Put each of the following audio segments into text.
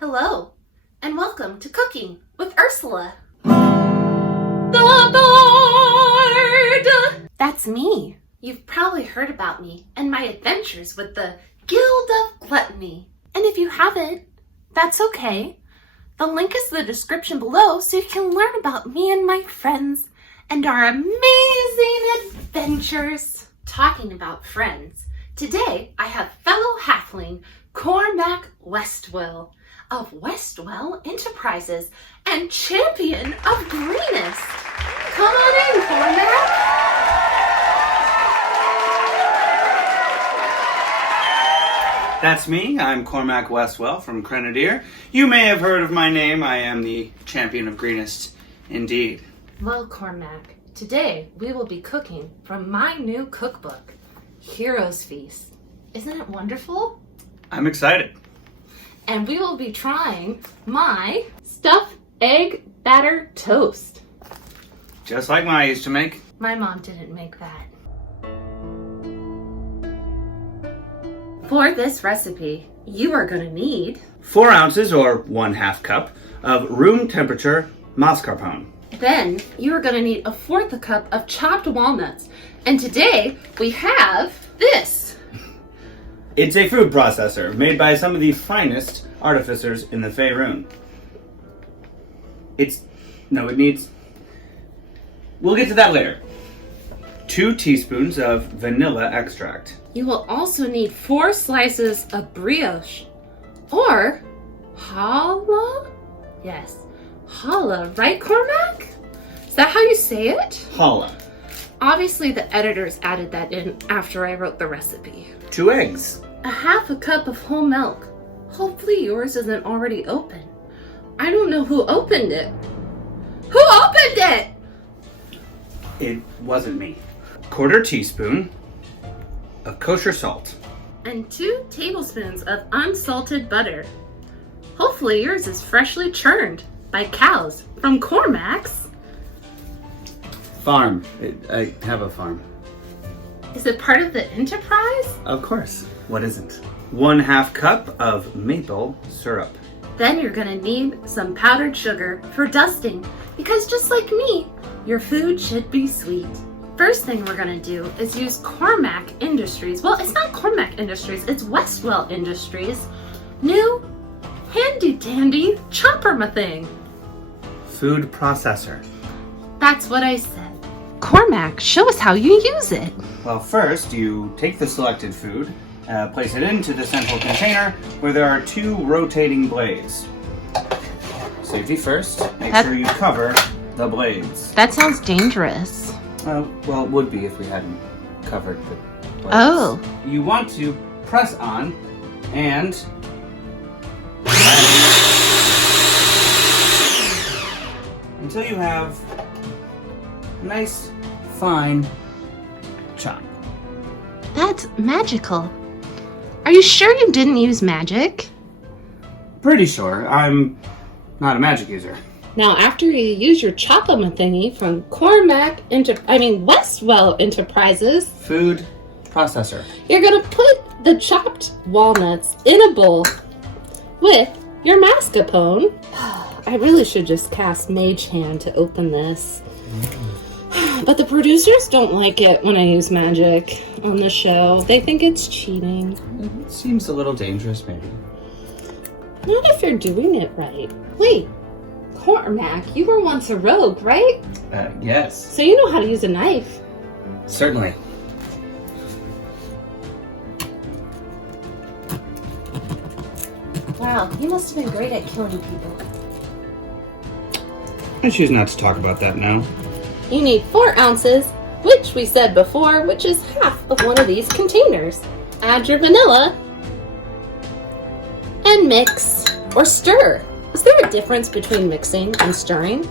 Hello, and welcome to Cooking with Ursula. The Bard! That's me. You've probably heard about me and my adventures with the Guild of Gluttony. And if you haven't, that's okay. The link is in the description below so you can learn about me and my friends and our amazing adventures. Talking about friends, today I have fellow halfling Cormac Westwell of Westwell Enterprises and champion of greenest. Come on in, Cormac. That's me. I'm Cormac Westwell from Grenadier. You may have heard of my name. I am the champion of greenest, indeed. Well, Cormac, today we will be cooking from my new cookbook, Hero's Feast. Isn't it wonderful? I'm excited. And we will be trying my Stuffed Egg-Battered Toast. Just like mine used to make. My mom didn't make that. For this recipe, you are going to need 4 ounces or 1/2 cup of room temperature mascarpone. Then you are going to need 1/4 cup of chopped walnuts. And today we have this. It's a food processor made by some of the finest artificers in the Faerun. We'll get to that later. 2 teaspoons of vanilla extract. You will also need 4 slices of brioche or challah. Yes, challah, right, Cormac? Is that how you say it? Challah. Obviously, the editors added that in after I wrote the recipe. 2 eggs. 1/2 cup of whole milk. Hopefully yours isn't already open. I don't know who opened it. Who opened it? It wasn't me. 1/4 teaspoon of kosher salt. And 2 tablespoons of unsalted butter. Hopefully yours is freshly churned by cows from Cormac's Farm. I have a farm. Is it part of the enterprise? Of course. What isn't? 1/2 cup of maple syrup. Then you're gonna need some powdered sugar for dusting, because just like me, your food should be sweet. First thing we're gonna do is use Cormac Industries. Well, it's not Cormac Industries, it's Westwell Industries. New handy dandy chopper thing. Food processor. That's what I said. Cormac, show us how you use it. Well, first you take the selected food, place it into the central container where there are 2 rotating blades. Safety first, make sure you cover the blades. That sounds dangerous. Well, it would be if we hadn't covered the blades. Oh. You want to press on and until you have a nice, fine chop. That's magical. Are you sure you didn't use magic? Pretty sure. I'm not a magic user. Now, after you use your chop-a thingy from Westwell Enterprises, Food processor. you're gonna put the chopped walnuts in a bowl with your mascarpone. I really should just cast Mage Hand to open this. But the producers don't like it when I use magic on the show. They think it's cheating. It seems a little dangerous, maybe. Not if you're doing it right. Wait, Cormac, you were once a rogue, right? Yes. So you know how to use a knife. Certainly. Wow, you must have been great at killing people. I choose not to talk about that now. You need 4 ounces, which we said before, which is half of one of these containers. Add your vanilla and mix or stir. Is there a difference between mixing and stirring?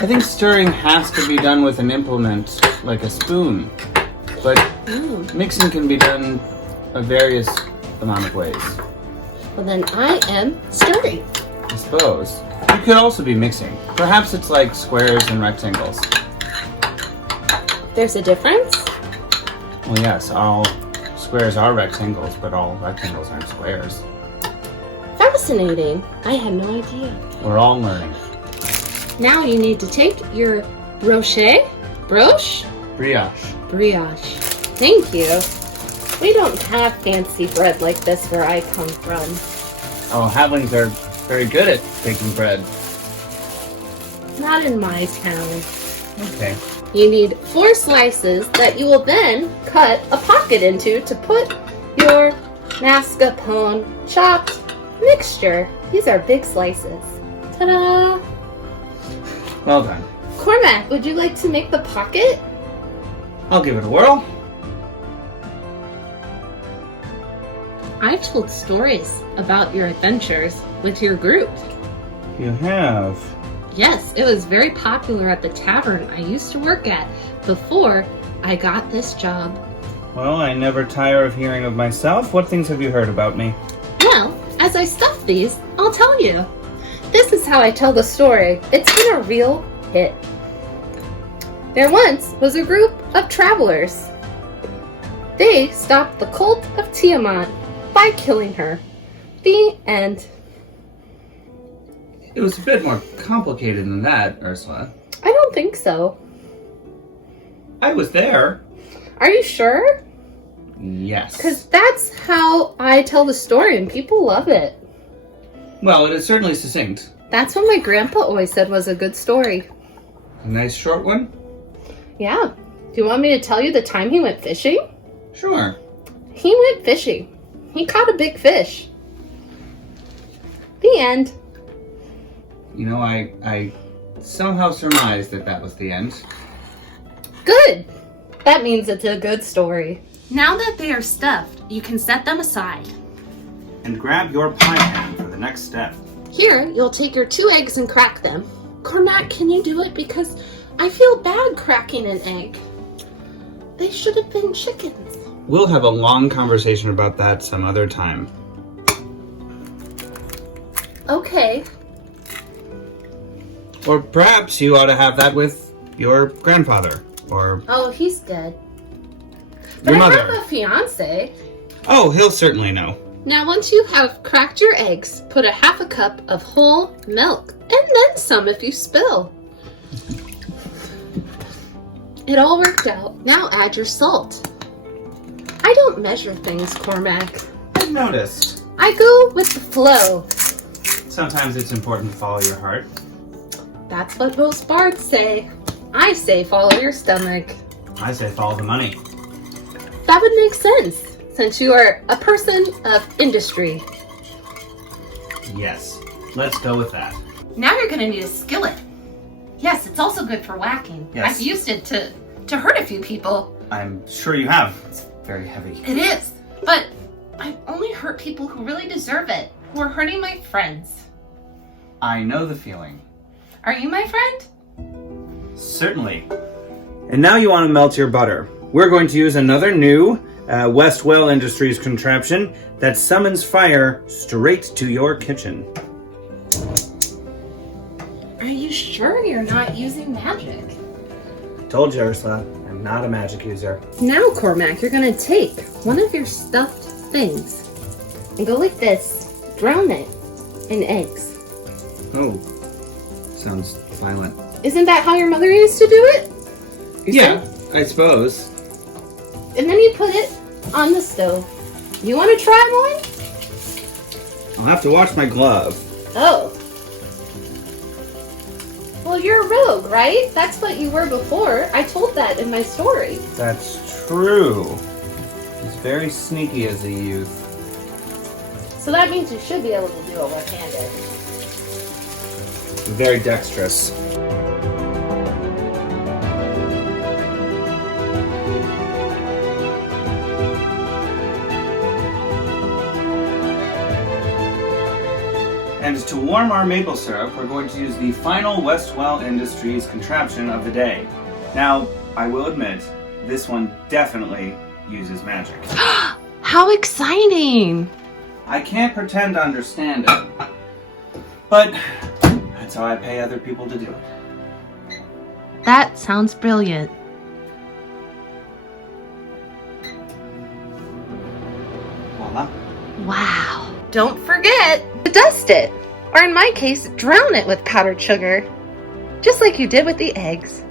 I think stirring has to be done with an implement, like a spoon. But mixing can be done a various amount of ways. Well, then I am stirring. I suppose. You could also be mixing. Perhaps it's like squares and rectangles. There's a difference? Well, yes, all squares are rectangles, but all rectangles aren't squares. That was fascinating. I had no idea. We're all learning. Now you need to take your brioche. Brioche? Brioche. Thank you. We don't have fancy bread like this where I come from. Oh, halflings are very good at baking bread. Not in my town. Okay. You need 4 slices that you will then cut a pocket into to put your mascarpone chopped mixture. These are big slices. Ta-da! Well done. Cormac, would you like to make the pocket? I'll give it a whirl. I've told stories about your adventures with your group. You have. Yes, it was very popular at the tavern I used to work at before I got this job. Well, I never tire of hearing of myself. What things have you heard about me? Well, as I stuff these, I'll tell you. This is how I tell the story. It's been a real hit. There once was a group of travelers. They stopped the cult of Tiamat by killing her. The end. It was a bit more complicated than that, Ursula. I don't think so. I was there. Are you sure? Yes. Because that's how I tell the story and people love it. Well, it is certainly succinct. That's what my grandpa always said was a good story. A nice short one? Yeah. Do you want me to tell you the time he went fishing? Sure. He went fishing. He caught a big fish. The end. You know, I somehow surmised that was the end. Good. That means it's a good story. Now that they are stuffed, you can set them aside. And grab your pie pan for the next step. Here, you'll take your 2 eggs and crack them. Cormac, can you do it? Because I feel bad cracking an egg. They should have been chickens. We'll have a long conversation about that some other time. Okay. Or perhaps you ought to have that with your grandfather. Or Oh, he's dead. But your I mother. have a fiance. Oh, he'll certainly know. Now, once you have cracked your eggs, put a 1/2 cup of whole milk, and then some if you spill. It all worked out. Now add your salt. I don't measure things, Cormac. I've noticed. I go with the flow. Sometimes it's important to follow your heart. That's what most bards say. I say follow your stomach. I say follow the money. That would make sense, since you are a person of industry. Yes. Let's go with that. Now you're going to need a skillet. Yes, it's also good for whacking. Yes. I've used it to hurt a few people. I'm sure you have. It's very heavy. It is, but I've only hurt people who really deserve it, who are hurting my friends. I know the feeling. Are you my friend? Certainly. And now you want to melt your butter. We're going to use another new Westwell Industries contraption that summons fire straight to your kitchen. Are you sure you're not using magic? Told you, Ursula, I'm not a magic user. Now, Cormac, you're going to take one of your stuffed things and go like this. Drown it in eggs. Oh, sounds violent. Isn't that how your mother used to do it? Yeah, I suppose. And then you put it on the stove. You want to try one? I'll have to watch my glove. Oh. Well, you're a rogue, right? That's what you were before. I told that in my story. That's true. He's very sneaky as a youth. So that means you should be able to do it one-handed. Very dexterous. And to warm our maple syrup, we're going to use the final Westwell Industries contraption of the day. Now, I will admit, this one definitely uses magic. How exciting! I can't pretend to understand it, but that's how I pay other people to do it. That sounds brilliant. Voila. Wow. Don't forget to dust it, or in my case, drown it with powdered sugar, just like you did with the eggs.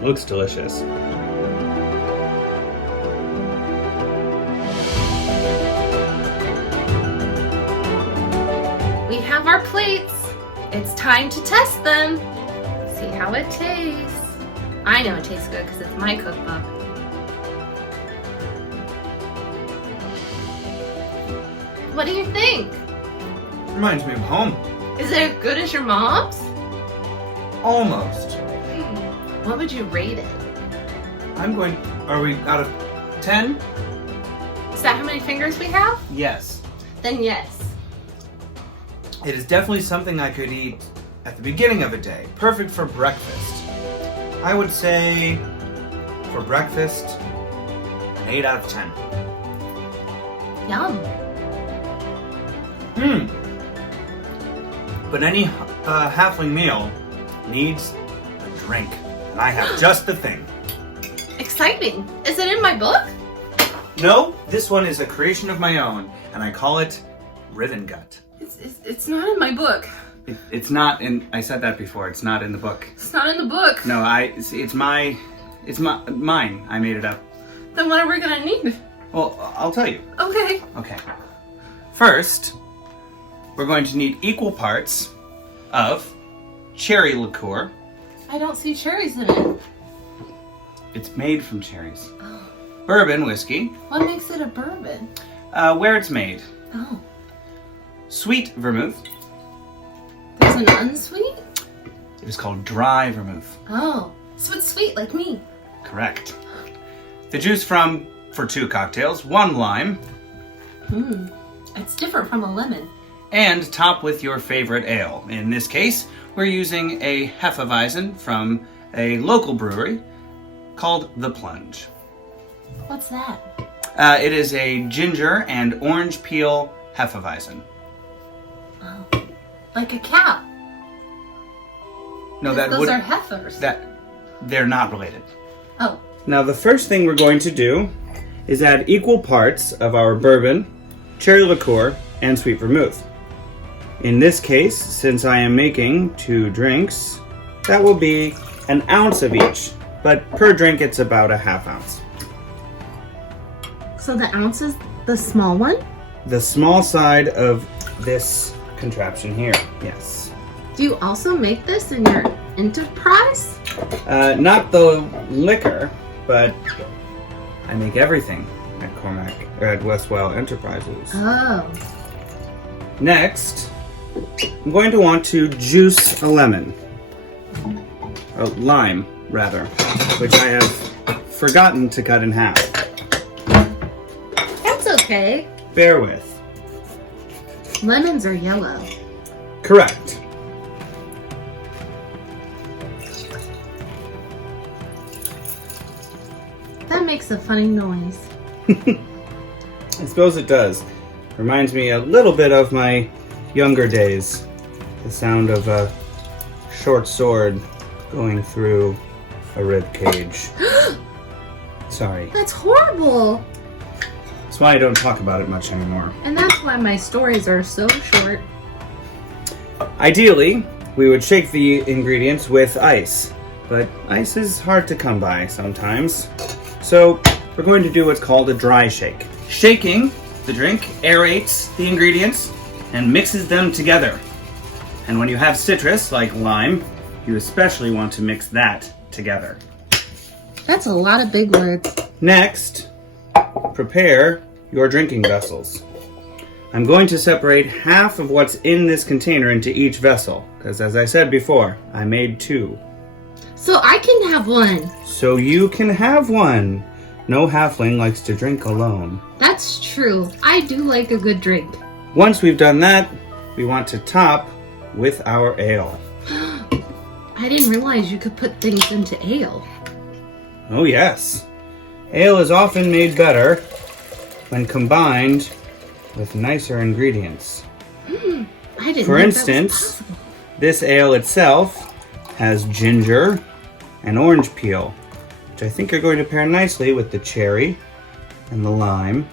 Looks delicious. We have our plates. It's time to test them. See how it tastes. I know it tastes good because it's my cookbook. What do you think? Reminds me of home. Is it as good as your mom's? Almost. What would you rate it? Are we out of 10? Is that how many fingers we have? Yes. Then yes. It is definitely something I could eat at the beginning of a day. Perfect for breakfast. I would say, for breakfast, an 8 out of 10. Yum. But any halfling meal needs a drink. And I have just the thing. Exciting. Is it in my book? No, this one is a creation of my own, and I call it Rivengut. It's not in my book. It's not in. I said that before. It's not in the book. It's not in the book. No, it's mine. I made it up. Then what are we gonna need? Well, I'll tell you. Okay. Okay. First, we're going to need equal parts of cherry liqueur. I don't see cherries in it. It's made from cherries. Oh. Bourbon whiskey. What makes it a bourbon? Where it's made. Oh. Sweet vermouth. There's an unsweet? It is called dry vermouth. Oh. So it's sweet like me. Correct. The juice for 2 cocktails, 1 lime. It's different from a lemon. And top with your favorite ale. In this case, we're using a Hefeweizen from a local brewery called the Plunge. What's that? It is a ginger and orange peel Hefeweizen. Oh. Like a cow. No, Those are heifers. They're not related. Oh. Now the first thing we're going to do is add equal parts of our bourbon, cherry liqueur, and sweet vermouth. In this case, since I am making 2 drinks, that will be an ounce of each, but per drink it's about a ½ ounce. So the ounce is the small one? The small side of this contraption here, yes. Do you also make this in your enterprise? Not the liquor, but I make everything at Westwell Enterprises. Oh. Next, I'm going to want to juice a lemon. A lime, rather, which I have forgotten to cut in half. That's okay. Bear with. Lemons are yellow. Correct. That makes a funny noise. I suppose it does. Reminds me a little bit of my younger days. The sound of a short sword going through a rib cage. Sorry. That's horrible. That's why I don't talk about it much anymore. And that's why my stories are so short. Ideally, we would shake the ingredients with ice, but ice is hard to come by sometimes. So we're going to do what's called a dry shake. Shaking the drink aerates the ingredients and mixes them together. And when you have citrus, like lime, you especially want to mix that together. That's a lot of big words. Next, prepare your drinking vessels. I'm going to separate half of what's in this container into each vessel, because as I said before, I made 2. So I can have one. So you can have one. No halfling likes to drink alone. That's true. I do like a good drink. Once we've done that, we want to top with our ale. I didn't realize you could put things into ale. Oh yes. Ale is often made better when combined with nicer ingredients. I didn't For think that was instance, possible. this ale itself has ginger and orange peel, which I think are going to pair nicely with the cherry and the lime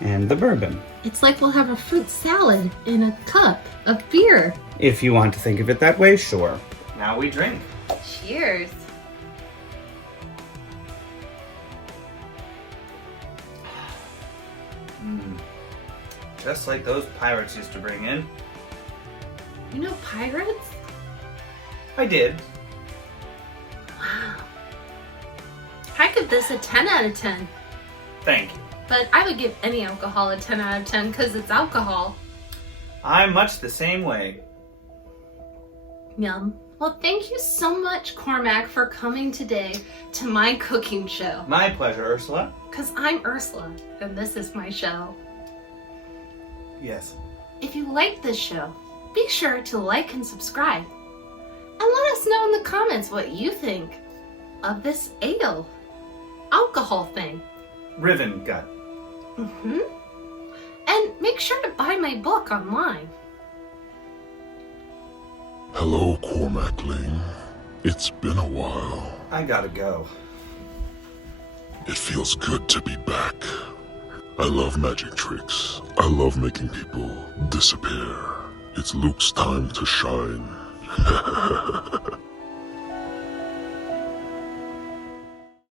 and the bourbon. It's like we'll have a fruit salad in a cup of beer. If you want to think of it that way, sure. Now we drink. Cheers. Just like those pirates used to bring in. You know pirates? I did. Wow. I give this a 10 out of 10. Thank you. But I would give any alcohol a 10 out of 10 because it's alcohol. I'm much the same way. Yum. Well, thank you so much, Cormac, for coming today to my cooking show. My pleasure, Ursula. Because I'm Ursula, and this is my show. Yes. If you like this show, be sure to like and subscribe. And let us know in the comments what you think of this alcohol thing. Rivengut. And make sure to buy my book online. Hello, Cormacling. It's been a while. I gotta go. It feels good to be back. I love magic tricks. I love making people disappear. It's Luke's time to shine.